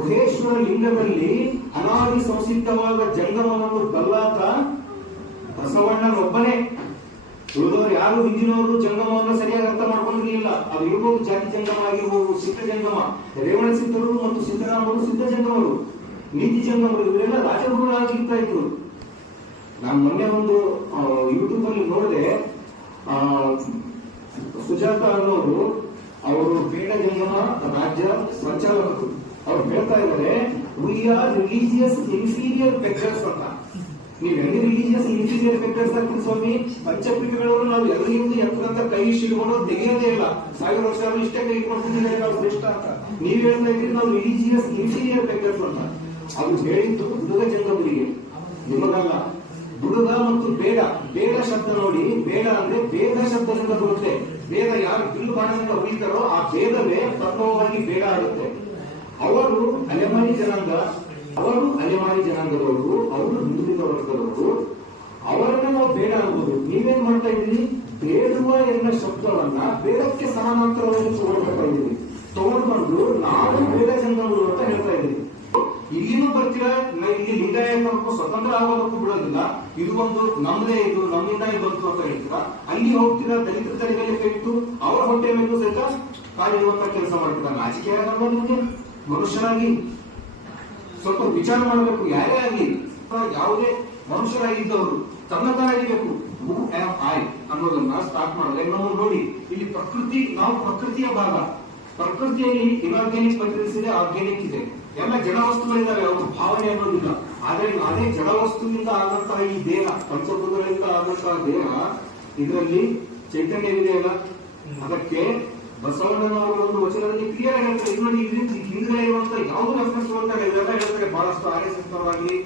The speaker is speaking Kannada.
ಗುಹೇಶ್ವರ ಲಿಂಗದಲ್ಲಿ ಅನಾದಿ ಸಂಸಿದ್ಧವಾದ ಜಂಗಮವನ್ನು ಬಲ್ಲಾತ ಬಸವಣ್ಣನೊಬ್ಬನೇ. ಉಳಿದವರು ಯಾರು? ಹಿಂದಿನವರು ಜಂಗಮವನ್ನು ಸರಿಯಾಗಿ ಅರ್ಥ ಮಾಡ್ಕೊಂಡಿರಲಿಲ್ಲ. ಅದು ಇರ್ಬೋದು ಜಾತಿ ಜಂಗಮ ಆಗಿರ್ಬೋದು ಸಿದ್ಧ ಜಂಗಮ. ರೇವಣ ಸಿದ್ಧರು ಮತ್ತು ಸಿದ್ಧರಾಮರು ಸಿದ್ಧ ಜಂಗಮರು. ನೀತಿ ಜಂಗಮರು. ಇವರೆಲ್ಲ ರಾಜಗುರುಗಳಾಗಿರ್ತಾ ಇದ್ರು. ನಾನು ಮೊನ್ನೆ ಒಂದು ಯೂಟ್ಯೂಬ್ ಅಲ್ಲಿ ನೋಡಿದೆ. ಆ, ಸುಜಾತ ಅನ್ನೋರು ಅವರು ಬೇಡ ಜಂಗಮ ರಾಜ್ಯ ಸಂಚಾಲಕರು. ಅವ್ರು ಹೇಳ್ತಾ ಇದ್ದಾರೆ we are religious inferior pictures ಅಂತ. ನೀವು ಹೆಂಗೆ ರಿಲಿಜಿಯಸ್ ಇನ್ಫೀರಿಯರ್ ಪೆಕ್ಚರ್ಸ್ ಆಗ್ತೀವಿ ಸ್ವಾಮಿ? ಪಂಚಪೀಠಗಳವರು ನಾವು ಎಲ್ಲರಿಗಿಂತ ಎತ್ತರಂತ ಕೈ ಶಿಲ್ಕೊಂಡು ತೆಗೆಯೋದೇ ಇಲ್ಲ. ಸಾವಿರ ವರ್ಷ ಆದ್ರೂ ಇಷ್ಟೇ ಕೈ ಕೊಡ್ತಿದ್ದೀವಿ ನಾವು ಶ್ರೇಷ್ಠ ಅಂತ. ನೀವ್ ಹೇಳ್ತಾ ಇದ್ರಿ ನಾವು ರಿಲಿಜಿಯಸ್ ಇನ್ಫೀರಿಯರ್ ಪೆಕ್ಚರ್ಸ್ ಅಂತ. ಅದು ಹೇಳಿದ್ದು ಹುಡುಗ ಜಂಗಮರಿಗೆ. ನಿಮಗಲ್ಲ. ಬುಡುಗ ಮತ್ತು ಬೇಡ. ಬೇಡ ಶಬ್ದ ನೋಡಿ. ಬೇಡ ಅಂದ್ರೆ ಬೇದ ಶಬ್ದದಿಂದ ಬರುತ್ತೆ. ಬೇದ ಯಾರು ಬಿಲ್ಲು ಬಾಣದಿಂದ ಹೊಡಿತಾರೋ ಆ ಭೇದವೇ ಪ್ರಥಮವಾಗಿ ಬೇಡ ಆಗುತ್ತೆ. ಅವರು ಅಲೆಮಾರಿ ಜನಾಂಗ, ಅವರು ಅಲೆಮಾರಿ ಜನಾಂಗದವರು, ಅವರು ಹಿಂದುಳಿದ ವರ್ಗದವರು. ಅವರನ್ನ ನಾವು ಬೇಡ ಅನ್ಬೋದು ನೀವೇನ್ ಮಾಡ್ತಾ ಇದ್ದೀರಿ? ಬೇಡುವ ಎನ್ನ ಶಬ್ದವನ್ನ ಬೇಡಕ್ಕೆ ಸಮಾನಾಂತರವಾಗಿ ತಗೊಳ್ತಾ ಇದ್ದೀರಿ. ತಗೊಂಡ್ಬಂದು ನಾವು ಬೇಡ ಜನಗಳು ಅಂತ ಹೇಳ್ತಾ ಇದ್ದೀವಿ ಇಲ್ಲಿನೂ ಬರ್ತೀರಾ? ಇಲ್ಲಿ ಲಿಂಗಾಯತಕ್ಕೂ ಸ್ವತಂತ್ರ ಆಗೋದಕ್ಕೂ ಬಿಡೋದಿಲ್ಲ. ಇದು ಒಂದು ನಮ್ದೇ ಇದು, ನಮ್ಮಿಂದ ಇದು ಬಂತು ಅಂತ ಹೇಳ್ತೀರಾ? ಅಲ್ಲಿ ಹೋಗ್ತೀರಾ? ದಲಿತರ ತಲೆ ಮೇಲೆ ಕೈ ಇಟ್ಟು ಅವರ ಹೊಟ್ಟೆ ಮೇಲೂ ಸಹಿತ ಕಾಲಿಡುವಂತ ಕೆಲಸ ಮಾಡ್ತೀರಾ? ರಾಜಕೀಯ ಆಗಲ್ವಾ ಮನುಷ್ಯರಾಗಿ ಸ್ವಲ್ಪ ವಿಚಾರ ಮಾಡಬೇಕು, ಯಾರೇ ಆಗಲಿ ಯಾವುದೇ ಮನುಷ್ಯರಾಗಿದ್ದವರು ತನ್ನದಾಗಿರ್ಬೇಕು ಹೂ ಆಮ್ ಐ ಅನ್ನೋದನ್ನ ಸ್ಟಾರ್ಟ್ ಮಾಡಿದ್ರೆ ನಾವು ನೋಡಿ. ಇಲ್ಲಿ ಪ್ರಕೃತಿ, ನಾವು ಪ್ರಕೃತಿಯ ಭಾಗ. ಪ್ರಕೃತಿಯಲ್ಲಿ ಇನಾರ್ಗ್ಯಾನಿಕ್ ಮೆಟೀರಿಯಲ್ಸ್ ಇದೆ ಆರ್ಗ್ಯಾನಿಕ್ ಇದೆ ಎಲ್ಲ ಜಡ ವಸ್ತುಗಳಿದ್ದಾವೆ ಅವ್ರ ಭಾವನೆ ಅನ್ನೋದಿಲ್ಲ. ಆದ್ರೆ ಅದೇ ಜಡ ವಸ್ತುವಿಂದ ಆದಂತಹ ಈ ದೇಹ, ಪಂಚಭೂತಗಳಿಂದ ಆದಂತಹ ದೇಹ, ಇದರಲ್ಲಿ ಚೈತನ್ಯವಿದೆ ಅಲ್ಲ ಅದಕ್ಕೆ ಬಸವಣ್ಣನವರು ಒಂದು ವಚನದಲ್ಲಿ ಕ್ಲಿಯರ್ ನೋಡಿ ಇದರಿಂದ ಹಿಂದ್ಗಡೆ ಇರುವಂತಹ ಯಾವುದು ರೆಫರೆನ್ಸ್ ಅಂತ ಇದೆಲ್ಲ ಹೇಳ್ತಾರೆ ಬಹಳಷ್ಟು ಆರ್ ಎಸ್ ಎಸ್ ನವರಾಗ್ಲಿ